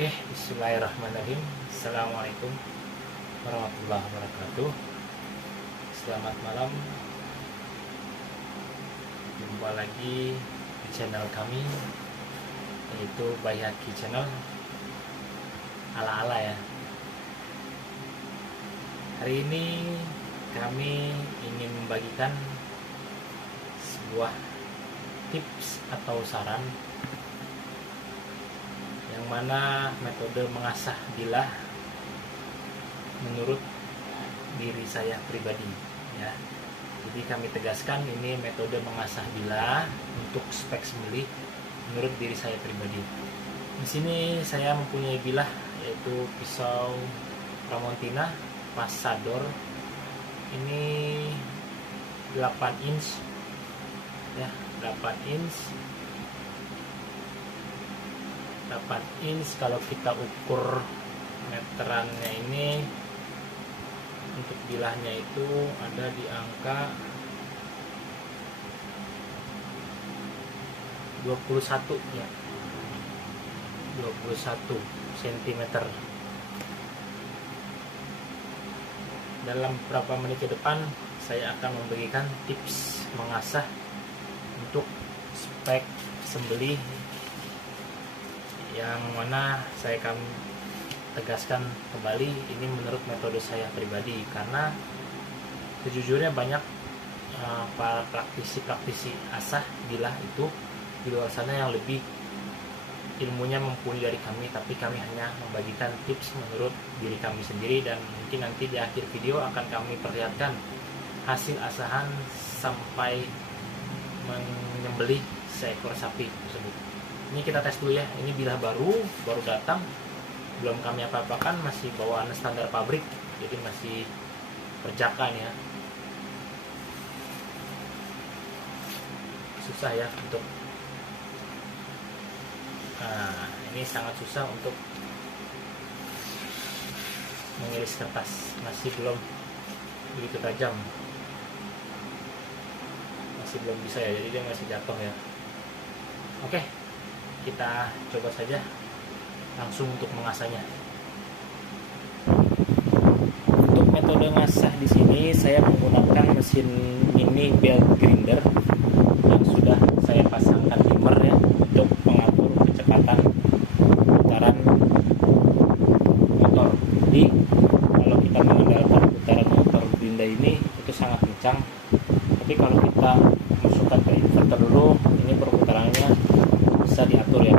Oke, bismillahirrahmanirrahim. Assalamualaikum warahmatullahi wabarakatuh. Selamat malam. Jumpa lagi di channel kami, yaitu Bayhaqi Channel. Ala-ala ya. Hari ini kami ingin membagikan sebuah tips atau saran yang mana metode mengasah bilah menurut diri saya pribadi ya. Jadi kami tegaskan ini metode mengasah bilah untuk spek sembelih menurut diri saya pribadi. Di sini saya mempunyai bilah yaitu pisau Tramontina Passador. Ini 8 inch ya, 8 inch kalau kita ukur meterannya ini untuk bilahnya itu ada di angka 21 ya, 21 cm. Dalam beberapa menit ke depan saya akan memberikan tips mengasah untuk spek sembelih yang mana saya akan tegaskan kembali ini menurut metode saya pribadi, karena sejujurnya banyak para praktisi asah bilah itu di luar sana yang lebih ilmunya mumpuni dari kami, tapi kami hanya membagikan tips menurut diri kami sendiri, dan mungkin nanti di akhir video akan kami perlihatkan hasil asahan sampai menyembelih seekor sapi tersebut. Ini kita tes dulu ya. Ini bilah baru datang, belum kami apa-apakan, masih bawaan standar pabrik, jadi masih perjakan ya. Susah ya untuk ini sangat susah untuk mengiris kertas, masih belum begitu tajam, masih belum bisa ya, jadi dia masih jatuh ya. Oke, kita coba saja langsung untuk mengasahnya. Untuk metode ngasah di sini saya menggunakan mesin mini belt grinder yang sudah saya pasangkan dimmer ya untuk mengatur kecepatan putaran motor. Jadi kalau kita mengandalkan putaran motor Hyundai ini itu sangat kencang, tapi kalau kita masukkan ke inverter dulu, ini perputarannya bisa diatur ya.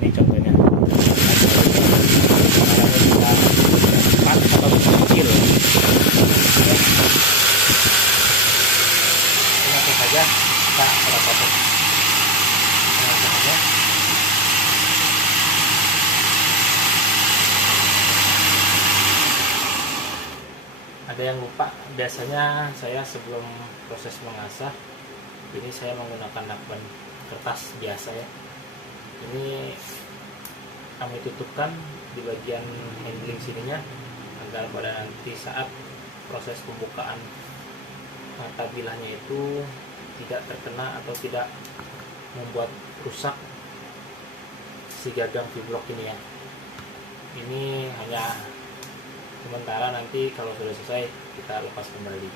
Ini contohnya putarannya bisa cepat atau bisa kecil ya. Ini langsung saja kita perhatikan pengasahannya. Ada yang lupa, biasanya saya sebelum proses mengasah ini saya menggunakan lakban kertas biasa ya. Ini kami tutupkan di bagian handling sininya agar pada nanti saat proses pembukaan mata bilahnya itu tidak terkena atau tidak membuat rusak si gagang V-block ini ya. Ini hanya sementara, nanti kalau sudah selesai kita lepas kembali.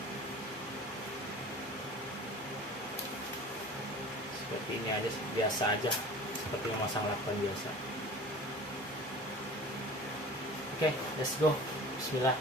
Seperti ini aja, biasa aja, seperti memasang lakban biasa. Oke, let's go. Bismillah.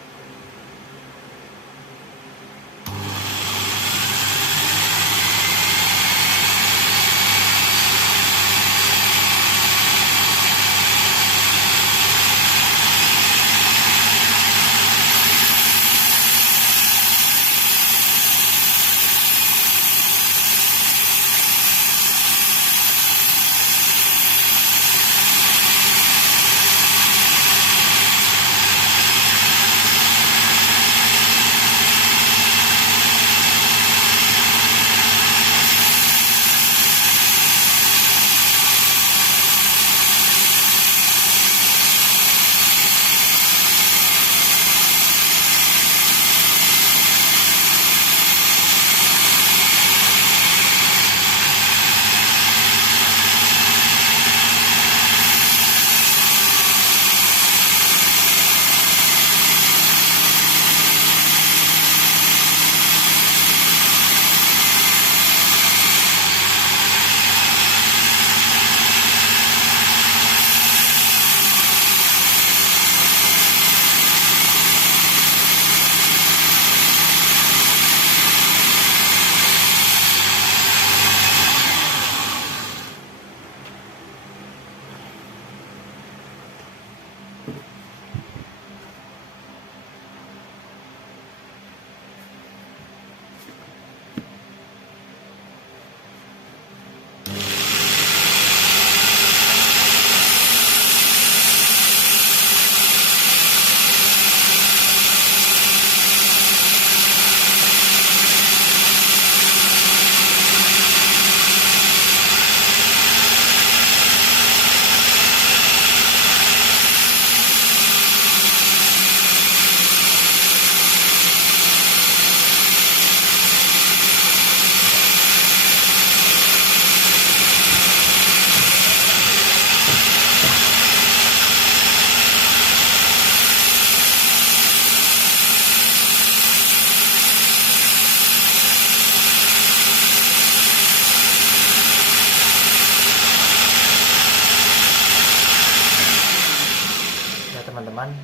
teman-teman,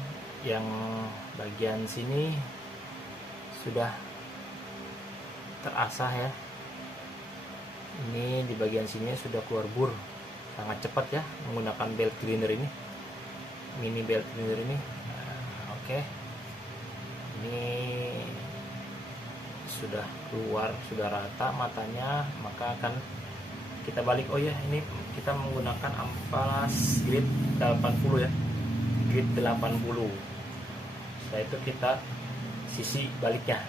yang bagian sini sudah terasah ya. Ini di bagian sini sudah keluar bur sangat cepat ya, menggunakan belt grinder ini, mini belt grinder ini. Oke, ini sudah keluar, sudah rata matanya, maka akan kita balik. Oh ya, ini kita menggunakan amplas grit 80 ya, grit 80. Setelah itu kita sisi baliknya.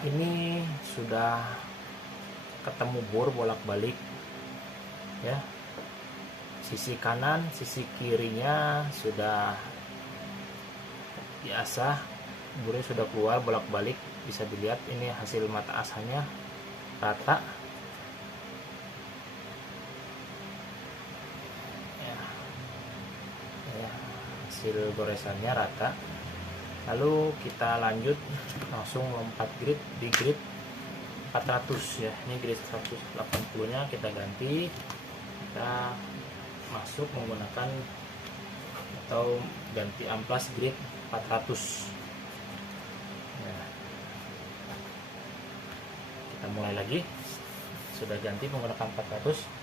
Ini sudah ketemu bor bolak-balik ya, sisi kanan sisi kirinya sudah diasah, bornya sudah keluar bolak-balik. Bisa dilihat ini hasil mata asahnya rata ya, hasil goresannya rata. Lalu kita lanjut langsung lompat grid di grid 400 ya. Ini grid 180 nya kita ganti, kita masuk menggunakan atau ganti amplas grid 400 ya. Kita mulai lagi, sudah ganti menggunakan 400.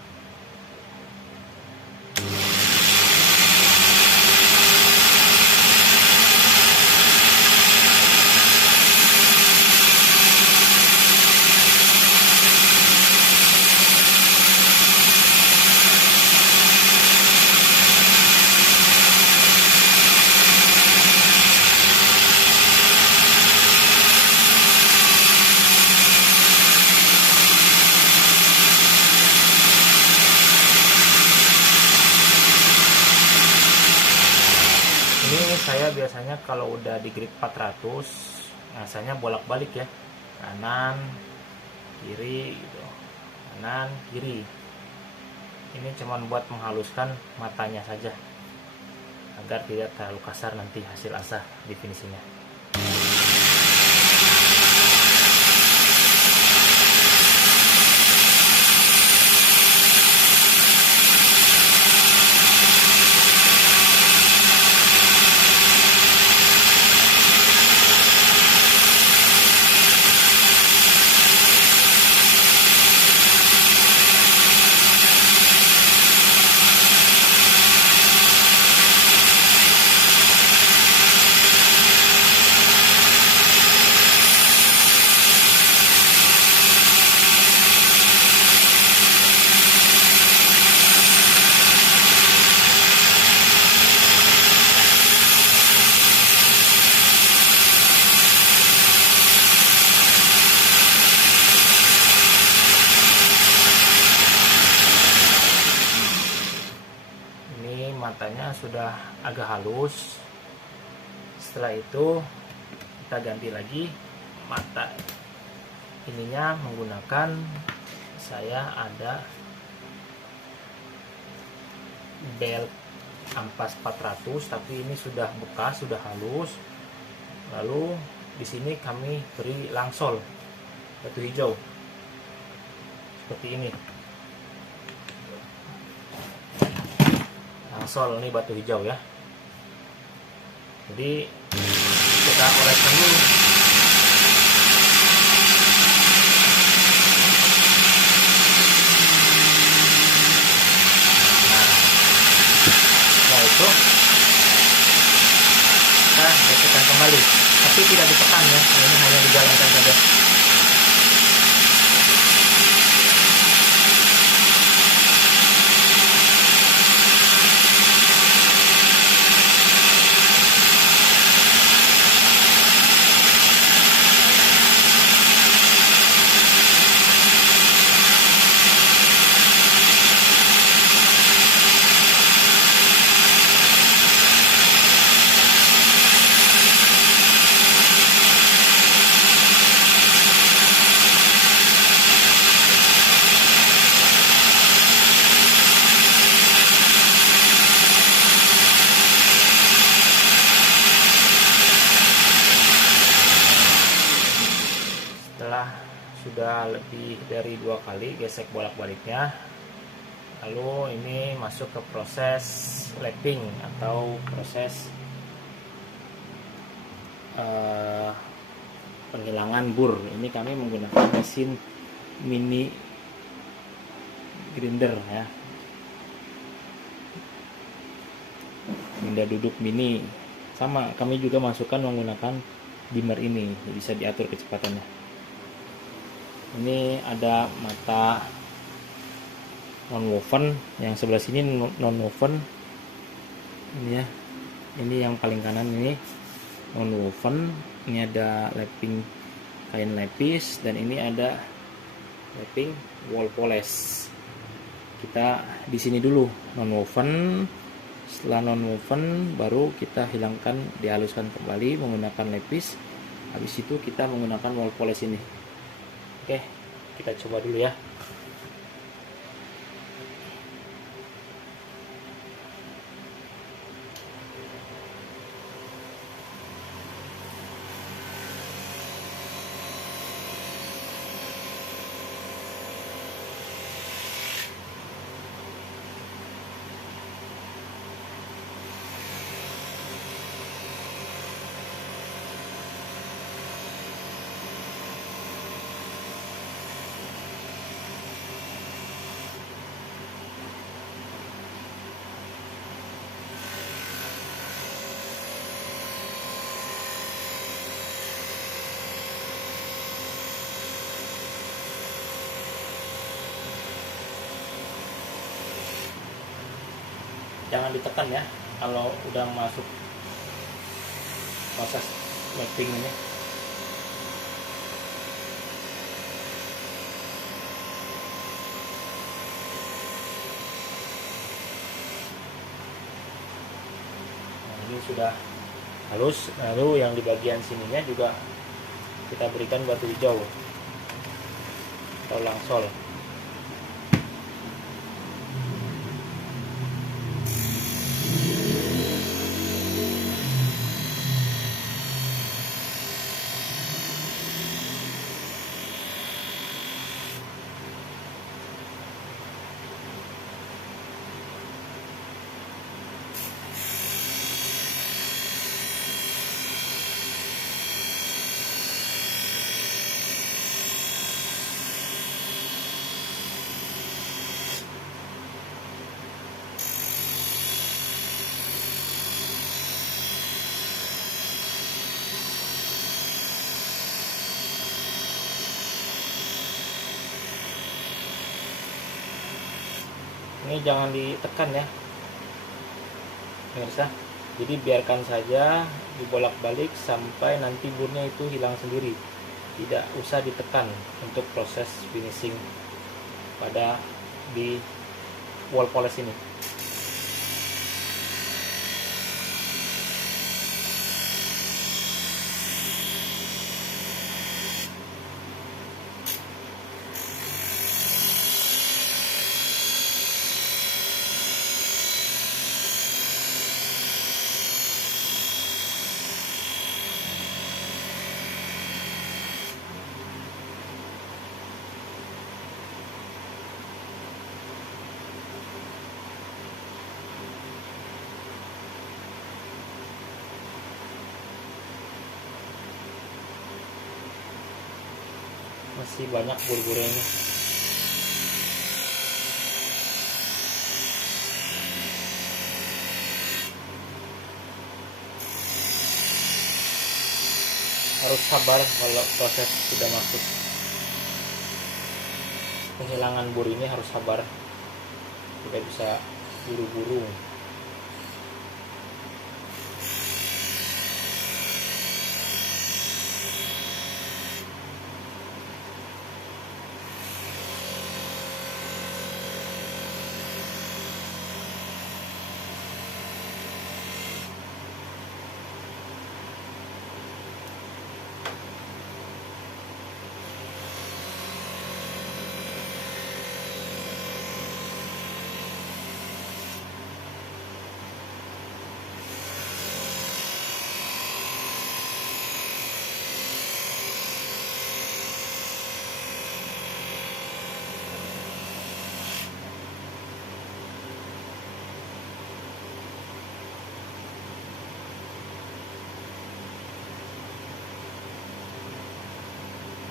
Ini saya biasanya kalau udah di grid 400 biasanya bolak-balik ya, kanan kiri gitu, kanan kiri. Ini cuman buat menghaluskan matanya saja agar tidak terlalu kasar nanti hasil asah di finishingnya. Matanya sudah agak halus. Setelah itu kita ganti lagi mata ininya menggunakan, saya ada belt ampas 400 tapi ini sudah bekas, sudah halus. Lalu di sini kami beri langsol batu hijau seperti ini. Langsol ini batu hijau ya. Jadi kita oleskan dulu. Nah itu kita bersihkan kembali, tapi tidak ditekan ya, ini hanya dijalankan saja. sudah lebih dari 2 kali gesek bolak-baliknya. Lalu ini masuk ke proses lapping atau proses penghilangan bur. Ini kami menggunakan mesin mini grinder ya, pindah duduk mini. Sama kami juga masukkan menggunakan dimmer ini, bisa diatur kecepatannya. Ini ada mata non woven, yang sebelah sini non woven ini ya, ini yang paling kanan ini non woven. Ini ada lapping kain lapis, dan ini ada lapping wall polish. Kita di sini dulu non woven. Setelah non woven baru kita hilangkan, dihaluskan kembali menggunakan lapis. Habis itu kita menggunakan wall polish ini. Oke, kita coba dulu ya. Jangan ditekan ya kalau udah masuk proses mapping ini. Nah, ini sudah halus. Lalu yang di bagian sininya juga kita berikan batu hijau atau langsol. Ini jangan ditekan ya pemirsa, jadi biarkan saja dibolak-balik sampai nanti burnya itu hilang sendiri. Tidak usah ditekan untuk proses finishing pada di wall polish ini. Masih banyak bur-burnya ini. Harus sabar kalau proses sudah masuk penghilangan bur ini, harus sabar, tidak bisa buru-buru.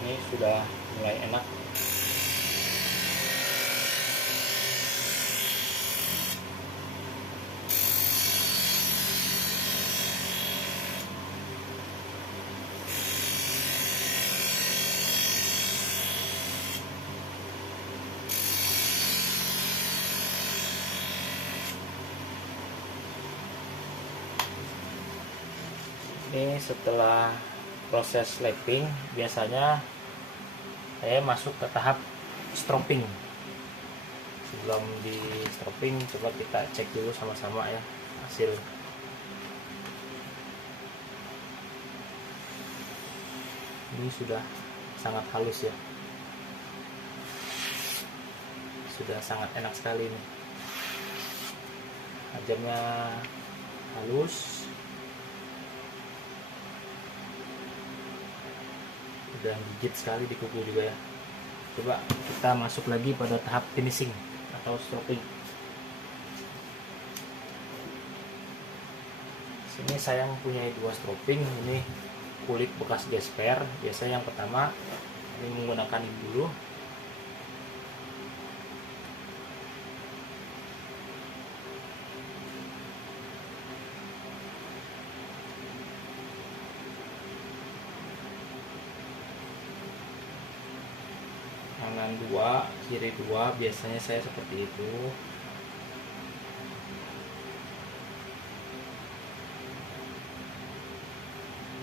Ini sudah mulai enak. Ini setelah proses lapping, biasanya saya masuk ke tahap stropping. Sebelum di stropping, coba kita cek dulu sama-sama ya hasil. Ini sudah sangat halus ya, sudah sangat enak sekali nih. Tajamnya halus, udah gigit sekali di kuku juga ya. Coba kita masuk lagi pada tahap finishing atau stropping. Sini saya mempunyai 2 stropping. Ini kulit bekas gesper. Biasanya yang pertama ini menggunakan ini dulu. Kanan 2, kiri 2, biasanya saya seperti itu.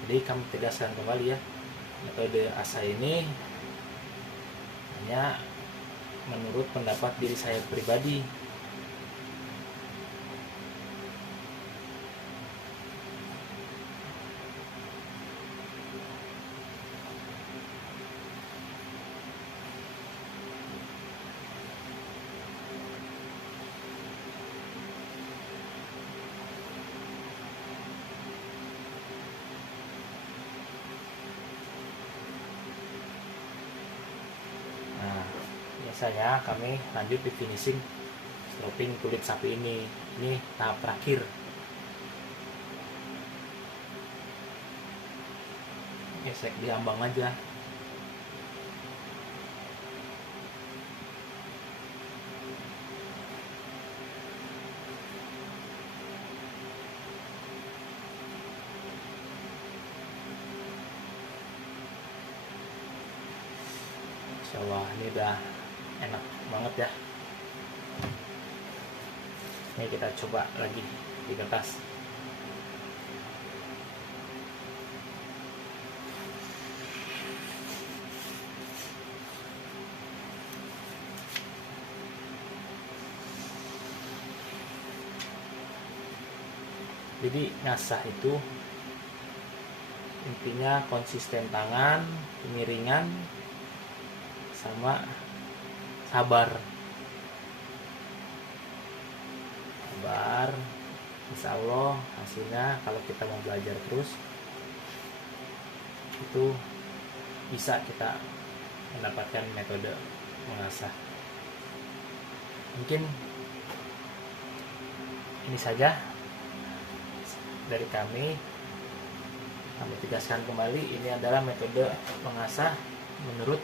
Jadi kami tegaskan kembali ya, metode ASA ini hanya menurut pendapat diri saya pribadi. Biasanya kami lanjut di finishing stropping kulit sapi ini. Ini tahap terakhir. Gesek diambang aja. Insya Allah ini udah enak banget ya. Ini kita coba lagi di kertas. Jadi ngasah itu intinya konsisten tangan, kemiringan, sama sabar. Insya Allah hasilnya kalau kita mau belajar terus itu bisa kita mendapatkan metode mengasah. Mungkin ini saja dari kami. Kami tegaskan kembali, ini adalah metode mengasah menurut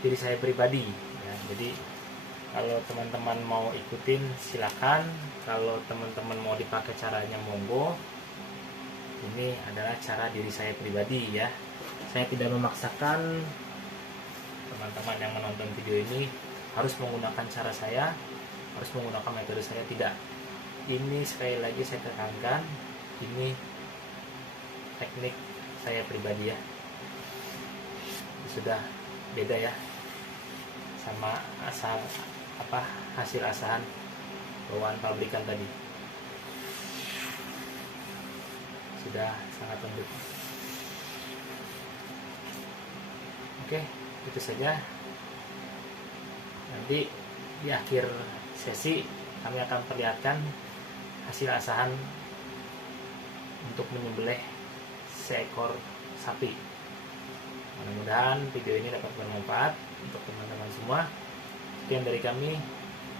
diri saya pribadi ya. Jadi kalau teman-teman mau ikutin silakan, kalau teman-teman mau dipakai caranya monggo. Ini adalah cara diri saya pribadi ya. Saya tidak memaksakan teman-teman yang menonton video ini harus menggunakan cara saya, harus menggunakan metode saya, tidak. Ini sekali lagi saya tekankan, ini teknik saya pribadi ya. Sudah beda ya sama hasil asahan bawaan pabrikan tadi. Sudah sangat lembut. Oke, itu saja. Nanti di akhir sesi kami akan perlihatkan hasil asahan untuk menyembelih seekor sapi. Mudah-mudahan video ini dapat bermanfaat untuk teman-teman semua. Sekian dari kami.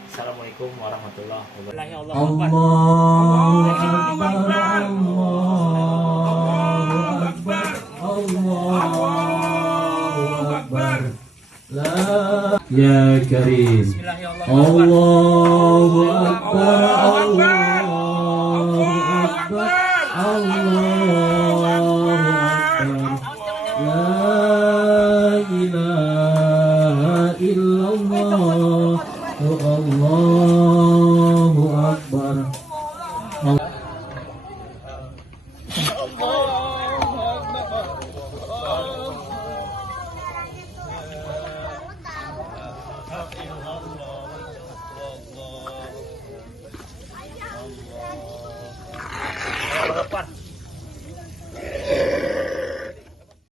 Assalamualaikum warahmatullahi wabarakatuh. Allahu Akbar. ya Karim. Allahu Akbar, Allahu Akbar, Allahu Akbar. La ilaha illallah, Allahu Akbar.